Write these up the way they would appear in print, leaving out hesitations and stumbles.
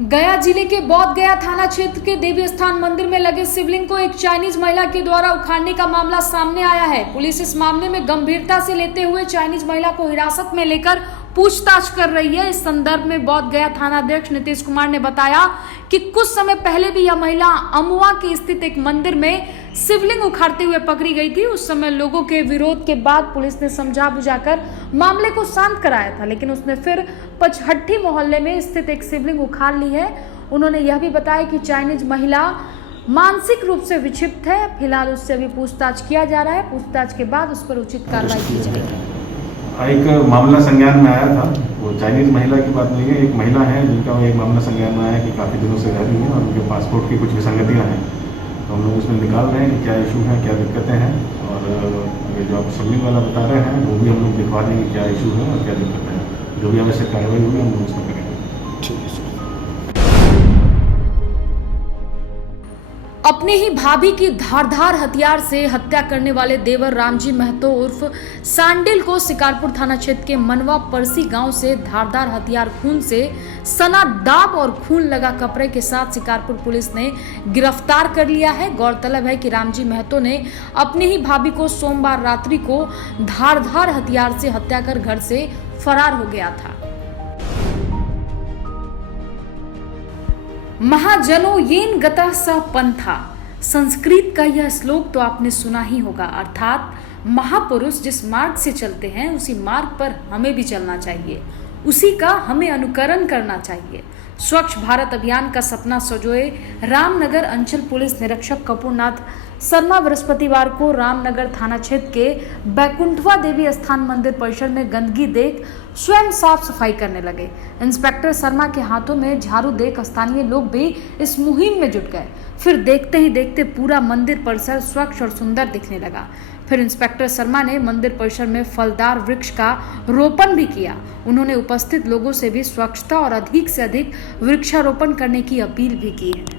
गया जिले के बौद्ध गया थाना क्षेत्र के देवी स्थान मंदिर में लगे शिवलिंग को एक चाइनीज महिला के द्वारा उखाड़ने का मामला सामने आया है। पुलिस इस मामले में गंभीरता से लेते हुए चाइनीज महिला को हिरासत में लेकर पूछताछ कर रही है। इस संदर्भ में बौद्ध गया थानाध्यक्ष नीतीश कुमार ने बताया कि कुछ समय पहले भी यह महिला अमुआ के स्थित एक मंदिर में शिवलिंग उखाड़ते हुए पकड़ी गई थी। उस समय लोगों के विरोध के बाद पुलिस ने समझा बुझाकर मामले को शांत कराया था, लेकिन उसने फिर पचहट्टी मोहल्ले में स्थित एक शिवलिंग उखाड़ ली है। उन्होंने यह भी बताया कि चाइनीज महिला मानसिक रूप से विक्षिप्त है। फिलहाल उससे अभी पूछताछ किया जा रहा है। पूछताछ के बाद उस पर उचित कार्रवाई की जाएगी। एक मामला संज्ञान में आया था, वो चाइनीज महिला की बात नहीं है, एक महिला है जिनका एक मामला संज्ञान में आया कि काफ़ी दिनों से रह रही हैं और उनके पासपोर्ट की कुछ विसंगतियां हैं। तो हम लोग उसमें निकाल रहे हैं कि क्या इशू है, क्या दिक्कतें हैं, और जो आप शिवलिंग वाला बता रहे हैं वो भी हम लोग दिखवा देंगे क्या इशू है और क्या दिक्कतें हैं। जो भी आवश्यक कार्रवाई होगी हम लोग उसमें करेंगे। ठीक है सर। अपने ही भाभी की धारदार हथियार से हत्या करने वाले देवर रामजी महतो उर्फ सांडिल को शिकारपुर थाना क्षेत्र के मनवा परसी गांव से धारदार हथियार खून से सना दाब और खून लगा कपड़े के साथ शिकारपुर पुलिस ने गिरफ्तार कर लिया है। गौरतलब है कि रामजी महतो ने अपनी ही भाभी को सोमवार रात्रि को धारदार हथियार से हत्या कर घर से फरार हो गया था। महाजनो येन गतः स पंथा, संस्कृत का यह श्लोक तो आपने सुना ही होगा। अर्थात महापुरुष जिस मार्ग से चलते हैं उसी मार्ग पर हमें भी चलना चाहिए, उसी का हमें अनुकरण करना चाहिए। स्वच्छ भारत अभियान का सपना संजोए रामनगर अंचल पुलिस निरीक्षक कपूरनाथ शर्मा बृहस्पतिवार को रामनगर थाना क्षेत्र के बैकुंठवा देवी स्थान मंदिर परिसर में गंदगी देख स्वयं साफ सफाई करने लगे। इंस्पेक्टर शर्मा के हाथों में झाड़ू देख स्थानीय लोग भी इस मुहिम में जुट गए। फिर देखते ही देखते पूरा मंदिर परिसर स्वच्छ और सुंदर दिखने लगा। फिर इंस्पेक्टर शर्मा ने मंदिर परिसर में फलदार वृक्ष का रोपण भी किया। उन्होंने उपस्थित लोगों से भी स्वच्छता और अधिक से अधिक वृक्षारोपण करने की अपील भी की है।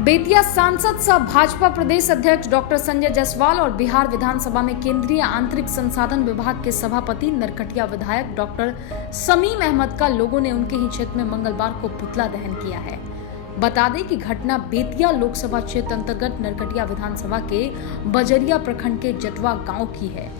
बेतिया सांसद सह भाजपा प्रदेश अध्यक्ष डॉक्टर संजय जायसवाल और बिहार विधानसभा में केंद्रीय आंतरिक संसाधन विभाग के सभापति नरकटिया विधायक डॉक्टर समीम अहमद का लोगों ने उनके ही क्षेत्र में मंगलवार को पुतला दहन किया है। बता दें कि घटना बेतिया लोकसभा क्षेत्र अंतर्गत नरकटिया विधानसभा के बजरिया प्रखंड के जटवा गांव की है।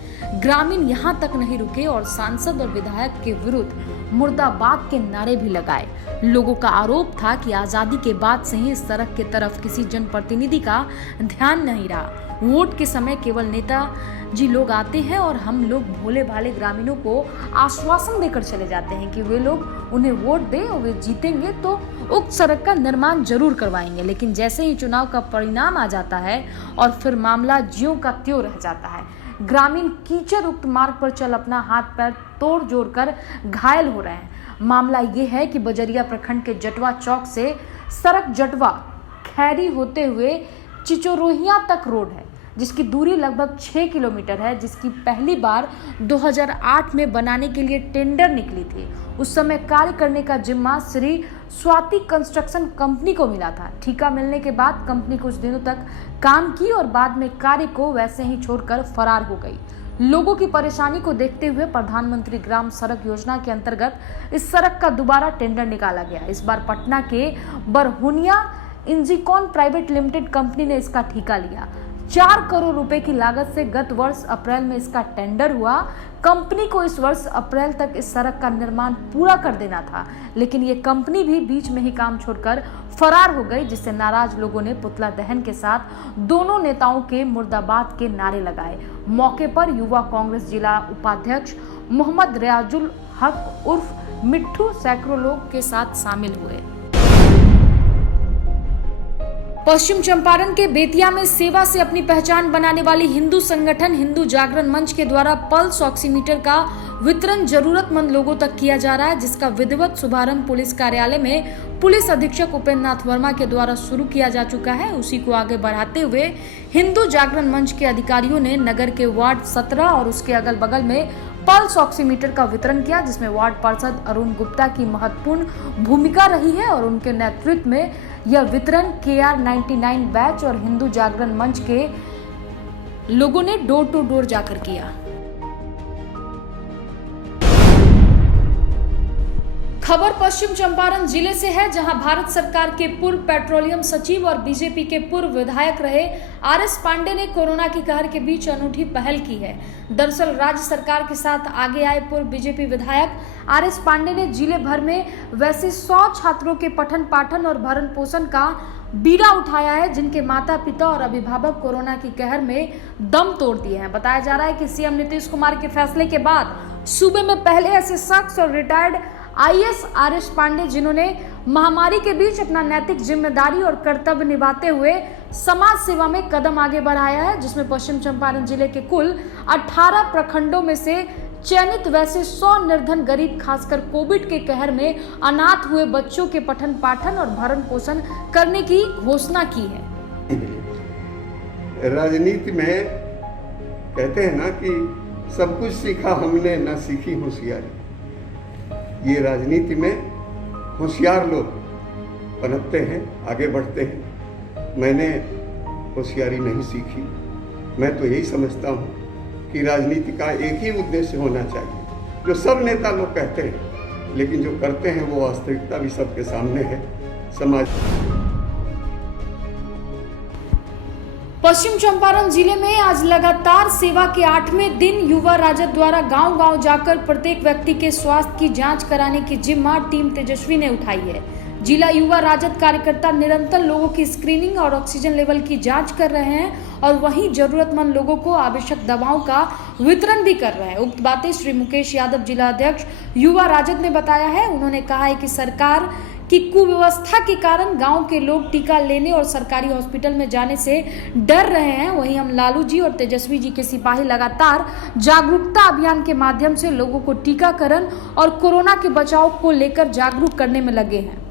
ग्रामीण यहां तक नहीं रुके और सांसद और विधायक के विरुद्ध मुर्दाबाद के नारे भी लगाए। लोगों का आरोप था कि आजादी के बाद से ही इस सड़क की तरफ किसी जनप्रतिनिधि का ध्यान नहीं रहा। वोट के समय केवल नेता जी लोग आते हैं और हम लोग भोले भाले ग्रामीणों को आश्वासन देकर चले जाते हैं कि वे लोग उन्हें वोट दें और वे जीतेंगे तो उक्त सड़क का निर्माण जरूर करवाएंगे। लेकिन जैसे ही चुनाव का परिणाम आ जाता है और फिर मामला ज्यों का त्यों रह जाता है। ग्रामीण कीचड़ उक्त मार्ग पर चल अपना हाथ पैर तोड़ जोड़ कर घायल हो रहे हैं। मामला ये है कि बजरिया प्रखंड के जटवा चौक से सड़क जटवा खैरी होते हुए चिचोरोहिया तक रोड है, जिसकी दूरी लगभग 6 किलोमीटर है, जिसकी पहली बार 2008 में बनाने के लिए टेंडर निकली थी। उस समय कार्य करने का जिम्मा श्री स्वाति कंस्ट्रक्शन कंपनी को मिला था। ठेका मिलने के बाद कंपनी कुछ दिनों तक काम की और बाद में कार्य को वैसे ही छोड़कर फरार हो गई। लोगों की परेशानी को देखते हुए प्रधानमंत्री ग्राम सड़क योजना के अंतर्गत इस सड़क का दोबारा टेंडर निकाला गया। इस बार पटना के बरहुनिया इंजीकॉन प्राइवेट लिमिटेड कंपनी ने इसका ठेका लिया। 4 करोड़ रुपए की लागत से गत वर्ष अप्रैल में इसका टेंडर हुआ। कंपनी को इस वर्ष अप्रैल तक इस सड़क का निर्माण पूरा कर देना था, लेकिन ये कंपनी भी बीच में ही काम छोड़कर फरार हो गई, जिससे नाराज लोगों ने पुतला दहन के साथ दोनों नेताओं के मुर्दाबाद के नारे लगाए। मौके पर युवा कांग्रेस जिला उपाध्यक्ष मोहम्मद रियाजुल हक उर्फ मिट्ठू सैकड़ों लोग के साथ शामिल हुए। पश्चिम चंपारण के बेतिया में सेवा से अपनी पहचान बनाने वाली हिंदू संगठन हिंदू जागरण मंच के द्वारा पल्स ऑक्सीमीटर का वितरण जरूरतमंद लोगों तक किया जा रहा है, जिसका विधिवत शुभारंभ पुलिस कार्यालय में पुलिस अधीक्षक उपेंद्र नाथ वर्मा के द्वारा शुरू किया जा चुका है। उसी को आगे बढ़ाते हुए हिंदू जागरण मंच के अधिकारियों ने नगर के वार्ड 17 और उसके अगल बगल में पल्स ऑक्सीमीटर का वितरण किया, जिसमें वार्ड पार्षद अरुण गुप्ता की महत्वपूर्ण भूमिका रही है और उनके नेतृत्व में यह वितरण KR99 बैच और हिंदू जागरण मंच के लोगों ने डोर टू डोर जाकर किया। खबर पश्चिम चंपारण जिले से है, जहां भारत सरकार के पूर्व पेट्रोलियम सचिव और बीजेपी के पूर्व विधायक रहे आरएस पांडे ने कोरोना की कहर के बीच अनूठी पहल की है। दरअसल राज्य सरकार के साथ आगे आए पूर्व बीजेपी विधायक आरएस पांडे ने जिले भर में वैसे 100 छात्रों के पठन पाठन और भरण पोषण का बीड़ा उठाया है, जिनके माता पिता और अभिभावक कोरोना की कहर में दम तोड़ दिए हैं। बताया जा रहा है कि सीएम नीतीश कुमार के फैसले के बाद सूबे में पहले ऐसे शख्स और रिटायर्ड आईएएस आरएस पांडे, जिन्होंने महामारी के बीच अपना नैतिक जिम्मेदारी और कर्तव्य निभाते हुए समाज सेवा में कदम आगे बढ़ाया है, जिसमें पश्चिम चंपारण जिले के कुल 18 प्रखंडों में से चयनित वैसे 100 निर्धन गरीब, खासकर कोविड के कहर में अनाथ हुए बच्चों के पठन पाठन और भरण पोषण करने की घोषणा की है। राजनीति में कहते हैं ना कि सब कुछ सीखा हमने, ना सीखी होशियारी। ये राजनीति में होशियार लोग पनपते हैं, आगे बढ़ते हैं। मैंने होशियारी नहीं सीखी। मैं तो यही समझता हूँ कि राजनीति का एक ही उद्देश्य होना चाहिए, जो सब नेता लोग कहते हैं, लेकिन जो करते हैं वो वास्तविकता भी सबके सामने है। समाज पश्चिम चंपारण जिले में आज लगातार सेवा के 8वें दिन युवा राजद द्वारा गांव-गांव जाकर प्रत्येक व्यक्ति के स्वास्थ्य की जांच कराने की जिम्मा टीम तेजस्वी ने उठाई है। जिला युवा राजद कार्यकर्ता निरंतर लोगों की स्क्रीनिंग और ऑक्सीजन लेवल की जांच कर रहे हैं और वहीं जरूरतमंद लोगों को आवश्यक दवाओं का वितरण भी कर रहे हैं। उक्त बातें श्री मुकेश यादव, जिला अध्यक्ष युवा राजद ने बताया है। उन्होंने कहा है कि सरकार की कुव्यवस्था के कारण गांव के लोग टीका लेने और सरकारी हॉस्पिटल में जाने से डर रहे हैं। वहीं हम लालू जी और तेजस्वी जी के सिपाही लगातार जागरूकता अभियान के माध्यम से लोगों को टीकाकरण और कोरोना के बचाव को लेकर जागरूक करने में लगे हैं।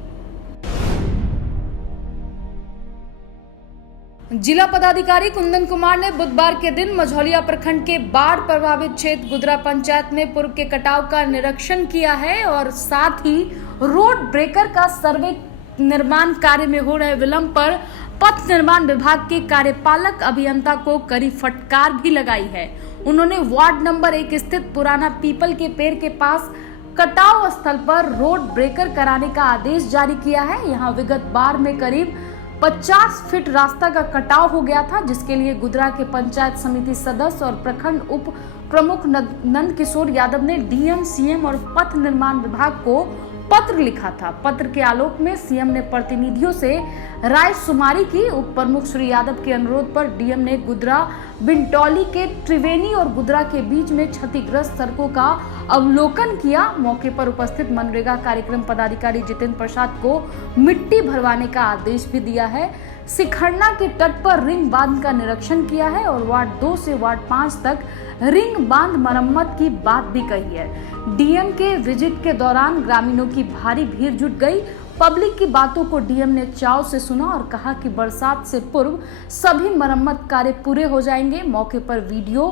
जिला पदाधिकारी कुंदन कुमार ने बुधवार के दिन मझौलिया प्रखंड के बाढ़ प्रभावित क्षेत्र गुदरा पंचायत में पूर्व के कटाव का निरीक्षण किया है और साथ ही रोड ब्रेकर का सर्वे निर्माण कार्य में हो रहे विलंब पर पथ निर्माण विभाग के कार्यपालक अभियंता को कड़ी फटकार भी लगाई है। उन्होंने वार्ड नंबर 1 स्थित पुराना पीपल के पेड़ के पास कटाव स्थल पर रोड ब्रेकर कराने का आदेश जारी किया है। यहाँ विगत बार में करीब 50 फीट रास्ता का कटाव हो गया था, जिसके लिए गुदरा के पंचायत समिति सदस्य और प्रखंड उप प्रमुख नंद किशोर यादव ने डीएम, सीएम और पथ निर्माण विभाग को पत्र लिखा था। पत्र के आलोक में सीएम ने प्रतिनिधियों से राय शुमारी की। उप प्रमुख श्री यादव के अनुरोध पर डीएम ने गुदरा बिंटौली के त्रिवेणी और गुदरा के बीच में क्षतिग्रस्त सड़कों का अवलोकन किया। मौके पर उपस्थित मनरेगा कार्यक्रम पदाधिकारी जितेंद्र प्रसाद को मिट्टी भरवाने का आदेश भी दिया है। सिखरना के तट पर रिंग बांध का निरीक्षण किया है और वार्ड 2 से वार्ड 5 तक रिंग बांध मरम्मत की बात भी कही है। डीएम के विजिट के दौरान ग्रामीणों की भारी भीड़ जुट गई। पब्लिक की बातों को डीएम ने चाव से सुना और कहा कि बरसात से पूर्व सभी मरम्मत कार्य पूरे हो जाएंगे। मौके पर वीडियो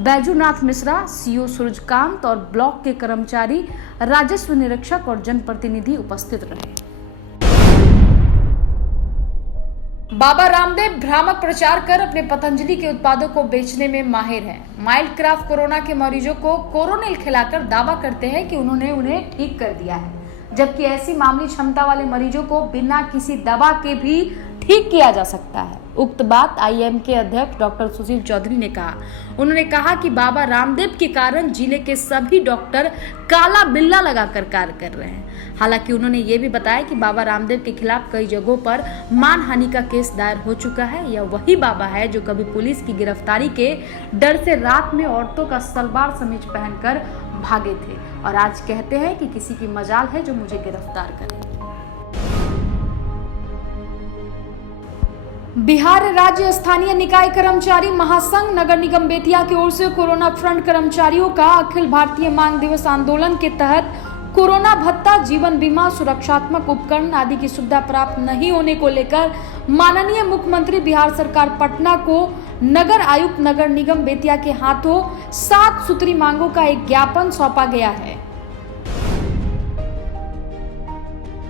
बैजूनाथ मिश्रा, सीओ सूरजकांत और ब्लॉक के कर्मचारी, राजस्व निरीक्षक और जनप्रतिनिधि उपस्थित रहे। बाबा रामदेव भ्रामक प्रचार कर अपने पतंजलि के उत्पादों को बेचने में माहिर हैं। माइल्ड क्राफ्ट कोरोना के मरीजों को कोरोनिल खिलाकर दावा करते हैं कि उन्होंने उन्हें ठीक कर दिया है, जबकि ऐसी मामूली क्षमता वाले मरीजों को बिना किसी दवा के भी ठीक किया जा सकता है। उक्त बात आईएम के अध्यक्ष डॉक्टर सुशील चौधरी ने कहा। उन्होंने कहा कि बाबा रामदेव के कारण जिले के सभी डॉक्टर काला बिल्ला लगाकर कार्य कर रहे हैं। हालांकि उन्होंने ये भी बताया कि बाबा रामदेव के खिलाफ कई जगहों पर मानहानि का केस दायर हो चुका है। यह वही बाबा है जो कभी पुलिस की गिरफ्तारी के डर से रात में औरतों का सलवार समीज पहनकर भागे थे और आज कहते हैं कि किसी की मजाल है जो मुझे गिरफ्तार करे। बिहार राज्य स्थानीय निकाय कर्मचारी महासंघ नगर निगम बेतिया की ओर से कोरोना फ्रंट कर्मचारियों का अखिल भारतीय मांग दिवस आंदोलन के तहत कोरोना भत्ता, जीवन बीमा, सुरक्षात्मक उपकरण आदि की सुविधा प्राप्त नहीं होने को लेकर माननीय मुख्यमंत्री बिहार सरकार पटना को नगर आयुक्त नगर निगम बेतिया के हाथों 7 सूत्री मांगों का एक ज्ञापन सौंपा गया है।